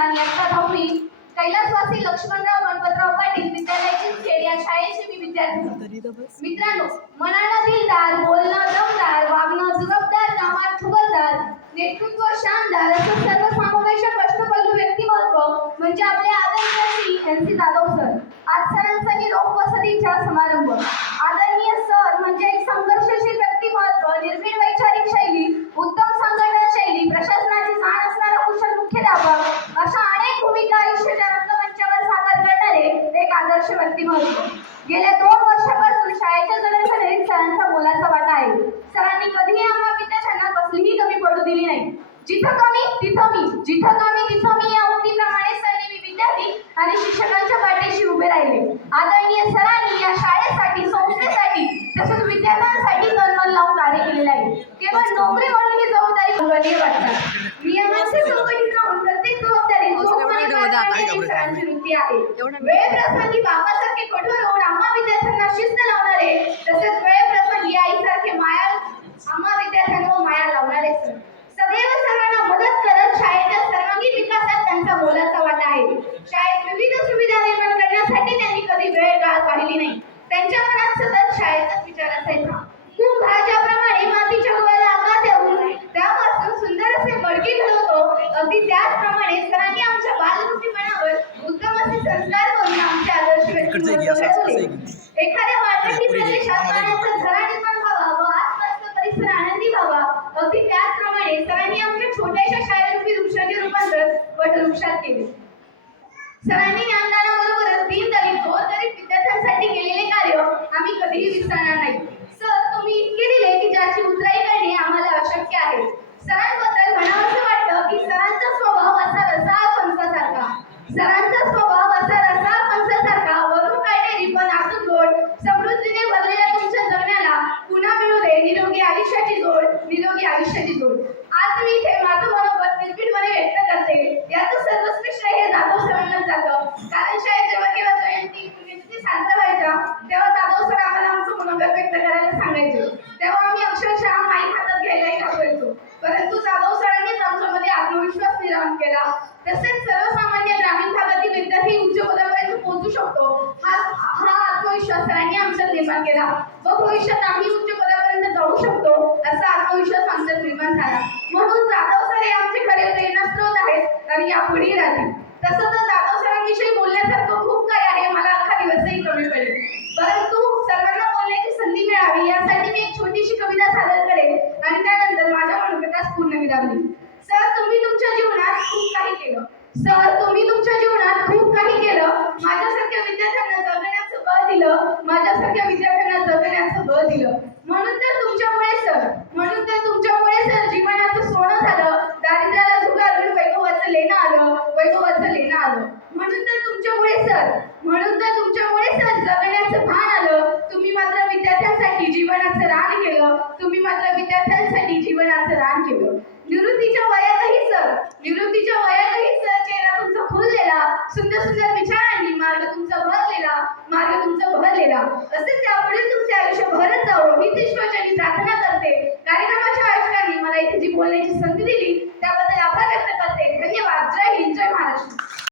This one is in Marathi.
अनुदान इयत्ता 10वी कैलासवासी लक्ष्मणराव गणपतराव पाटील विद्यालयाची खेड या शाळेचे मी विद्यार्थी. मित्रांनो, मनाला दिलदार, बोलणं दमदार, वागणं जबाबदार, कामात खबरदार, नेतृत्व शानदार असं सर्वसमावेशक अष्टपैलू व्यक्तिमत्व म्हणजे आपले आदरणीय श्री जाधव सर. आज सरांचा निरोप वसतीचा समारंभ. आदरणीय सर म्हणजे एक संघर्षशील व्यक्तिमत्व, निर्भीड वैचारिक शैली, उत्तम संघटन शैली, प्रशासनाची जाण असणारा कुशल मुख्याध्यापक अशा अनेक भूमिका आयुष्याच्या रंगमंचावर साकार करणारे एक आदर्श व्यक्तिमत्व. गेल्या 2 वर्षापासून शाळेच्या जडणघडणीत सरांचा मोलाचा वाटा आहे. सरांनी कधीही आम्हा विद्यार्थ्यांना कसलीही कमी पडू दिली नाही. जिथं कमी तिथं मी, जिथं कमी तिथं मी या उक्तीप्रमाणे सैनिक विद्यार्थी आणि शिक्षकांच्या पाठीशी उभे राहिले. आदरणीय सरांनी या शाळेसाठी, संस्थेसाठी तसेच विद्यार्थ्यांसाठी तनमन लावून कार्य केलेले आहे. केवळ नोकरी म्हणून ही जबाबदारी महत्त्वाची वाटतात. नियमांचे संघटित राहून प्रत्येक जबाबदारी सरांची वृत्ती आहे. वेळप्रसंगी बापासारखे कठोर होऊन आम्हा विद्यार्थ्यांना शिस्त लावणारे, तसेच वेळप्रसंगी आईसारखे माया आम्हा विद्यार्थ्यांवर माया लावणारे सर. सदैव सर्वांना मदत करत शाळेच्या सर्वांगीण विकासात त्यांचा मोलाचा वाटा आहे. शाळेत विविध सुविधा निर्माण करण्यासाठी त्यांनी कधी वेळ काढली नाही. त्यांच्या मनात सतत शाळेचाच विचार असायचा. कुंभाराच्याप्रमाणे मातीच्या गोळ्याला आकार देऊन त्यापासून सुंदर असे मडके घडवतो, अगदी त्याचप्रमाणे सरांनी आमच्या बालरूपीपणावर उत्तम असे संस्कार करून आमचे आदर्श व्यक्तिमत्व घडवले. एखाद्या वाटाटी प्रदेशात पाण्याचा झरा निर्माण व्हावा व आसपासचा परिसर आनंदी व्हावा, अगदी त्याचप्रमाणे सरांनी आमच्या छोट्याशा शाळेरूपी वृक्षाचे रूपांतर वटवृक्षात केले. सरांनी ज्ञानदानाबरोबरच दीनदलित गोरगरीब विद्यार्थ्यांसाठी केलेले कार्य आम्ही कधीही विसरणार नाही. सर, तुम्ही इतके दिले की ज्याची उतराई करणे आम्हाला अशक्य आहे. सरांबद्दल म्हणावंसं वाटतं की सरांचा स्वभाव असा रसाळ फणसासारखा, सरांचा स्वभाव असा रसाळ फणसासारखा, वरून काटेरी पण आतून गोड, समृद्धीने भरलेल्या तुमच्या जगण्याला पुन्हा मिळू दे निरोगी आयुष्याची जोड, निरोगी आयुष्याची जोड. आज मी इथे माझं मनोगत निर्भीडपणे व्यक्त करते. याचं सर्वश्रेष्ठ हे जाधव सरांनाच जातं. कारण शाळेत जेव्हा केव्हा जयंती पुण्यतिथी साजरा व्हायच्या तेव्हा जाधव सर आम्हाला आमचं मनोगत व्यक्त करायला सांगायचे. तेव्हा आम्ही अक्षरशः माईक हातात घ्यायलाही घाबरायचो. परंतु जाधव सरांनीच आमच्यामध्ये आत्मविश्वास निर्माण केला. तसेच सर्वसामान्य ग्रामीण भागातील विद्यार्थी उच्च पदापर्यंत पोहोचू शकतो हा आत्मविश्वास सरांनी आमच्यात निर्माण केला व भविष्यात आम्ही उच्च पदापर्यंत जाऊ शकतो असा आत्मविश्वास आमच्यात निर्माण झाला. म्हणून जाधव सर हे आमचे खरे प्रेरणास्रोत आहेत आणि यापुढेही राहतील. तसं तर जाधव सरांविषयी बोलण्यासारखं खूप काही आहे, मला अख्खा दिवसही कमी पडेल. परंतु सर्वांना बोलण्याची संधी मिळावी यासाठी मी एक छोटीशी कविता सादर करेन आणि त्यानंतर माझ्या मनोगतास पूर्णविराम देईन. सर, तुम्ही तुमच्या जीवनात खूप काही केलं. सर, तुम्ही तुमच्या जीवनात खूप काही केलं. माझ्यासारख्या विद्यार्थ्यांना जगण्याचं बळ दिलं, माझ्यासारख्या विद्यार्थ्यांना जगण्याचं बळ दिलं. म्हणून तर तुमच्यामुळे सर जीवनाचं सोनं झालं, दारिद्र्याला झुगारून वैभवाचं लेणं आलं, वैभवाचं लेणं आलं. म्हणून तर तुमच्यामुळे सर जगण्याचं भान आलं. तुम्ही मात्र विद्यार्थ्यांसाठी जीवनाचं रान केलं. निवृत्तीच्या वयातही सर चेहरा तुमचा फुललेला, सुंदर विचारांनी मार्ग तुमचा भरलेला. असेच यापुढे तुमचे आयुष्य भरत जावं हीच ईश्वराची प्रार्थना करते. कार्यक्रमाच्या आयोजकांनी मला इथे जी बोलण्याची संधी दिली त्याबद्दल आभार व्यक्त करते. धन्यवाद. जय हिंद, जय महाराष्ट्र.